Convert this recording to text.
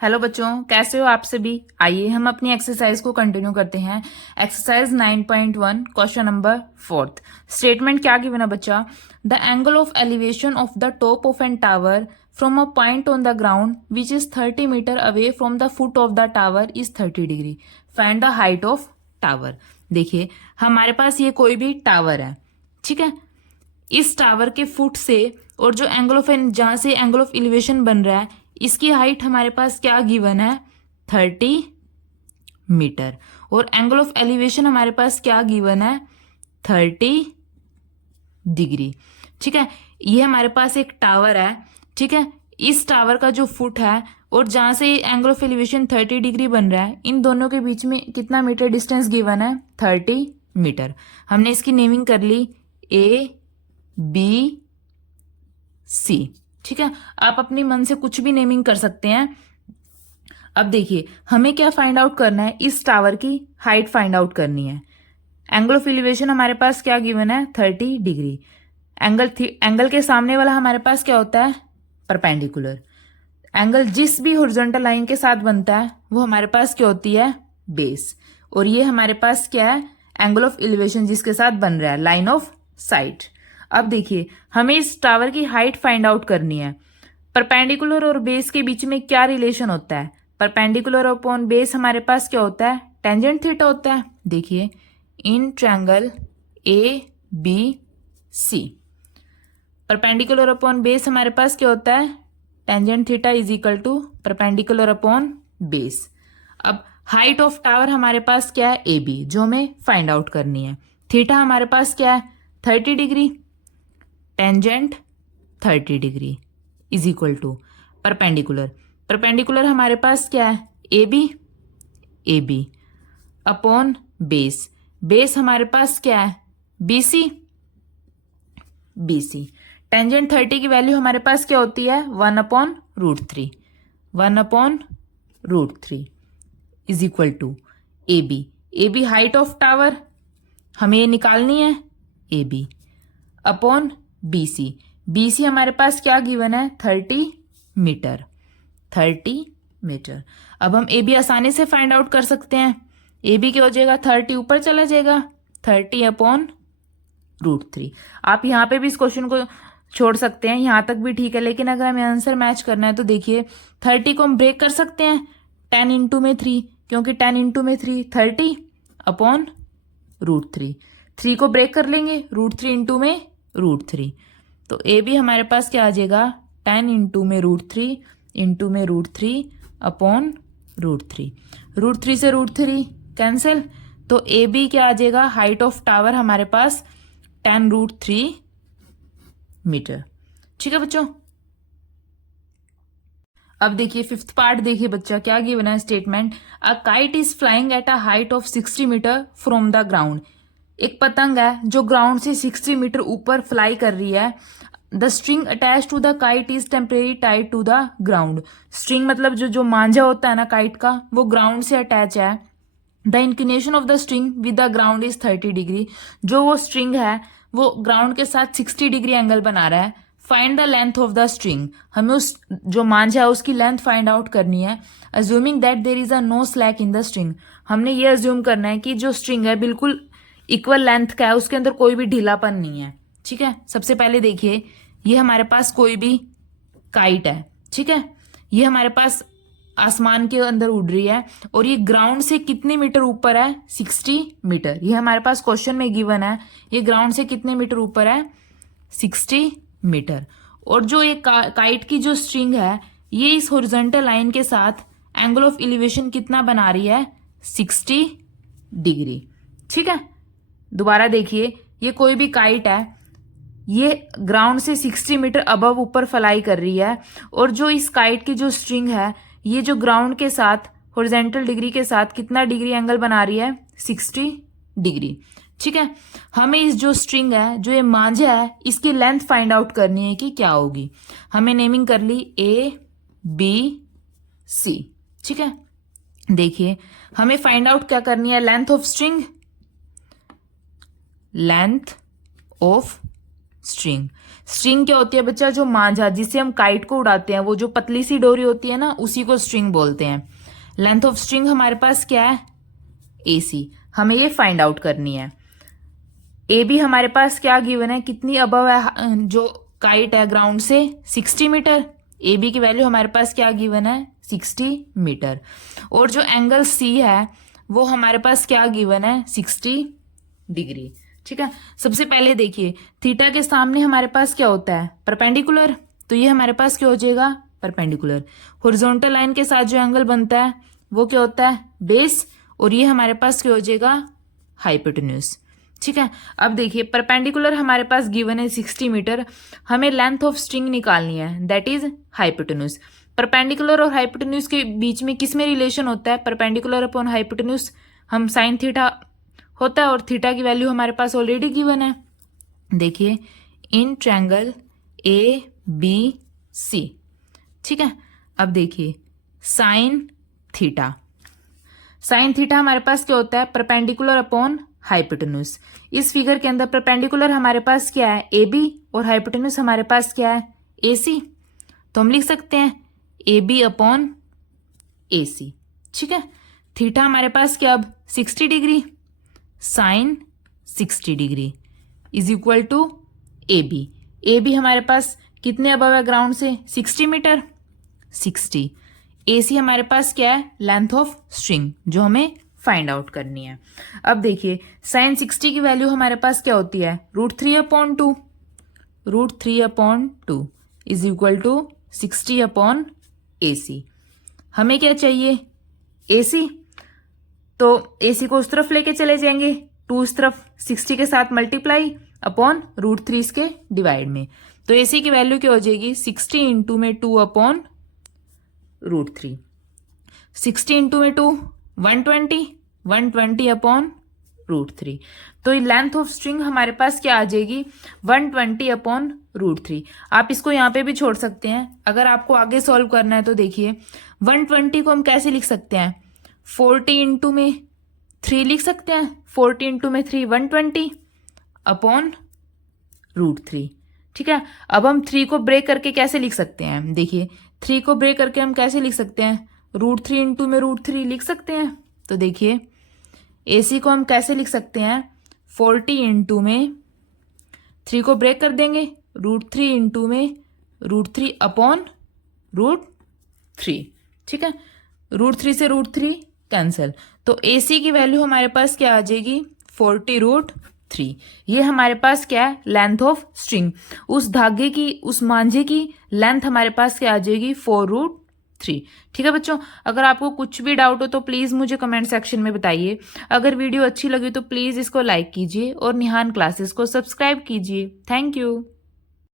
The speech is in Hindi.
हेलो बच्चों, कैसे हो आप सभी। आइए हम अपनी एक्सरसाइज को कंटिन्यू करते हैं। Exercise 9.1 question number 4। स्टेटमेंट क्या गिवन है बच्चा। The angle of elevation of the top of an tower from a point on the ground which is 30 metre away from the foot of the tower is 30 degree. Find the height of tower. देखिए हमारे पास ये कोई भी टावर है, ठीक है। इस टावर के फुट से और जो एंगल ऑफ जहां से एंगल ऑफ एलिवेशन बन रहा है इसकी हाइट हमारे पास क्या गिवन है 30 मीटर। और एंगल ऑफ एलिवेशन हमारे पास क्या गिवन है 30 डिग्री, ठीक है। ये हमारे पास एक टावर है, ठीक है। इस टावर का जो फुट है और जहां से एंगल ऑफ एलिवेशन 30 डिग्री बन रहा है इन दोनों के बीच में कितना मीटर डिस्टेंस गिवन है 30 मीटर। हमने इसकी नेमिंग कर ली ए बी सी, ठीक है। आप अपने मन से कुछ भी नेमिंग कर सकते हैं। अब देखिए हमें क्या फाइंड आउट करना है, इस टावर की हाइट फाइंड आउट करनी है। एंगल ऑफ एलिवेशन हमारे पास क्या गिवन है 30 डिग्री। एंगल के सामने वाला हमारे पास क्या होता है परपेंडिकुलर। एंगल जिस भी हॉरिजॉन्टल लाइन के साथ बनता है वो हमारे पास क्या होती है बेस। और ये हमारे पास क्या है एंगल ऑफ एलिवेशन जिसके साथ बन रहा है लाइन ऑफ साइट। अब देखिए हमें इस टावर की हाइट फाइंड आउट करनी है। परपेंडिकुलर और बेस के बीच में क्या रिलेशन होता है, परपेंडिकुलर अपॉन बेस हमारे पास क्या होता है टेंजेंट थीटा होता है। देखिए in triangle A B C perpendicular upon base हमारे पास क्या होता है tangent theta is equal to perpendicular upon base. अब हाइट ऑफ टावर हमारे पास क्या है ए बी जो हमें फाइंड आउट करनी है। थीटा हमारे पास क्या है 30 degree, tangent 30 degree is equal to perpendicular. Perpendicular हमारे पास क्या है A B upon base. Base हमारे पास क्या है बी सी। टेंजेंट 30 की वैल्यू हमारे पास क्या होती है 1/√3। 1/√3 is equal to A B height of tower हमें ये निकालनी है A B upon B C हमारे पास क्या गिवन है 30 मीटर। अब हम ए बी आसानी से फाइंड आउट कर सकते हैं। ए बी क्या हो जाएगा 30 ऊपर चला जाएगा 30/√3। आप यहाँ पे भी इस क्वेश्चन को छोड़ सकते हैं, यहाँ तक भी ठीक है। लेकिन अगर हमें आंसर मैच करना है तो देखिए 30 को हम ब्रेक कर सकते हैं 10 इंटू में 3, क्योंकि 10 इंटू में 3 30/√3। 3 को ब्रेक कर लेंगे √3 इंटू में √3। तो ए बी हमारे पास क्या आ जाएगा 10 इंटू में √3 इंटू में √3 अपॉन √3। √3 से √3 कैंसिल, तो ए बी क्या आ जाएगा हाइट ऑफ टावर हमारे पास 10√3 मीटर, ठीक है बच्चों। अब देखिए फिफ्थ पार्ट देखिए बच्चा क्या गिवन है statement. A kite is flying at a height of 60 metre from the ground. एक पतंग है जो ग्राउंड से 60 मीटर ऊपर फ्लाई कर रही है। The string attach to the kite is temporary tied to the ground. String मतलब जो मांझा होता है ना काइट का वो ग्राउंड से अटैच है। The inclination of the string with the ground is 30 degree. जो वो स्ट्रिंग है वो ग्राउंड के साथ 60 डिग्री एंगल बना रहा है। Find the length of the string. हमें उस जो मांझा है उसकी लेंथ फाइंड आउट करनी है। Assuming that there is a no slack in the string. हमने ये अज्यूम करना है कि जो स्ट्रिंग है बिल्कुल इक्वल लेंथ का है, उसके अंदर कोई भी ढीलापन नहीं है, ठीक है। सबसे पहले देखिए ये हमारे पास कोई भी काइट है, ठीक है। ये हमारे पास आसमान के अंदर उड़ रही है और ये ग्राउंड से कितने मीटर ऊपर है 60 मीटर। ये हमारे पास क्वेश्चन में गिवन है ये ग्राउंड से कितने मीटर ऊपर है 60 मीटर। और जो ये काइट की जो स्ट्रिंग है ये इस हॉरिजॉन्टल लाइन के साथ एंगल ऑफ एलिवेशन कितना बना रही है 60 डिग्री, ठीक है। दोबारा देखिए ये कोई भी काइट है, ये ग्राउंड से 60 मीटर अबव ऊपर फ्लाई कर रही है और जो इस काइट की जो स्ट्रिंग है ये जो ग्राउंड के साथ हॉरिजॉन्टल डिग्री के साथ कितना डिग्री एंगल बना रही है 60 डिग्री, ठीक है। हमें इस जो स्ट्रिंग है जो ये मांझा है इसकी लेंथ फाइंड आउट करनी है कि क्या होगी। हमें नेमिंग कर ली ए बी सी, ठीक है। देखिए हमें फाइंड आउट क्या करनी है लेंथ ऑफ स्ट्रिंग। स्ट्रिंग क्या होती है बच्चा? जो मांझा जिससे हम काइट को उड़ाते हैं, वो जो पतली सी डोरी होती है ना, उसी को स्ट्रिंग बोलते हैं। लेंथ ऑफ स्ट्रिंग हमारे पास क्या है? AC। हमें ये फाइंड आउट करनी है। AB हमारे पास क्या गिवन है? कितनी अबव है जो काइट है ग्राउंड से? 60 मीटर। AB की वैल्यू हमारे पास क्या गिवन है? 60 मीटर। और जो एंगल C है वो हमारे पास क्या गिवन है? 60 डिग्री। ठीक है, सबसे पहले देखिए थीटा के सामने हमारे पास क्या होता है? परपेंडिकुलर। तो ये हमारे पास क्या हो जाएगा? परपेंडिकुलर। हॉरिजॉन्टल लाइन के साथ जो एंगल बनता है वो क्या होता है? बेस। और ये हमारे पास क्या हो जाएगा? हाइपोटेन्यूज। ठीक है, अब देखिए परपेंडिकुलर हमारे पास गिवन है 60 मीटर, हमें लेंथ ऑफ स्ट्रिंग निकालनी है, दैट इज हाइपोटेन्यूज। परपेंडिकुलर और हाइपोटेन्यूज के बीच में किस में रिलेशन होता है? परपेंडिकुलर अपॉन हाइपोटेन्यूज हम साइन थीटा होता है, और थीटा की वैल्यू हमारे पास ऑलरेडी गिवन है। देखिए इन ट्रायंगल ABC। ठीक है, अब देखिए साइन थीटा। साइन थीटा हमारे पास क्या होता है? Perpendicular upon hypotenuse. इस फिगर के अंदर परपेंडिकुलर हमारे पास क्या है? AB, और हाइपोटेन्यूज हमारे पास क्या है? AC। तो हम लिख सकते हैं AB अपॉन AC। ठीक है, थीटा हमारे पास क्या अब? 60 degree. Sine 60 degree is equal to AB। AB हमारे पास कितने अबव है ग्राउंड से? 60 मीटर। 60। AC हमारे पास क्या है? लेंथ ऑफ स्ट्रिंग, जो हमें फाइंड आउट करनी है। अब देखिए साइन 60 की वैल्यू हमारे पास क्या होती है? √3/2। √3/2 इज इक्वल टू 60/AC। हमें क्या चाहिए? AC। तो AC को उस तरफ लेके चले जाएंगे, 2 इस तरफ, 60 के साथ मल्टीप्लाई अपॉन √3 इसके डिवाइड में। तो AC की वैल्यू क्या हो जाएगी? 60 इंटू में 2/√3। 60 इंटू में 2 120, 120/√3। तो लेंथ ऑफ स्ट्रिंग हमारे पास क्या आ जाएगी? 120/√3। आप इसको यहाँ पे भी छोड़ सकते हैं अगर आपको आगे सॉल्व करना है। तो देखिए 120 को हम कैसे लिख सकते हैं? 40 इंटू में 3 लिख सकते हैं। 40 इंटू में 3 120/√3। ठीक है, अब हम 3 को ब्रेक करके कैसे लिख सकते हैं? देखिए 3 को ब्रेक करके हम कैसे लिख सकते हैं? √3 इंटू में √3 लिख सकते हैं। तो देखिए AC को हम कैसे लिख सकते हैं? 40 इंटू में 3 को ब्रेक कर देंगे, √3 इंटू में √3/√3। ठीक है, √3 से √3 कैंसिल, तो AC की वैल्यू हमारे पास क्या आ जाएगी? 40√3। ये हमारे पास क्या है? Length of string. उस धागे की, उस मांझे की लेंथ हमारे पास क्या आ जाएगी? 4√3। ठीक है बच्चों, अगर आपको कुछ भी डाउट हो तो प्लीज़ मुझे कमेंट सेक्शन में बताइए। अगर वीडियो अच्छी लगी तो प्लीज़ इसको लाइक कीजिए और निहान क्लासेस को सब्सक्राइब कीजिए। Thank you.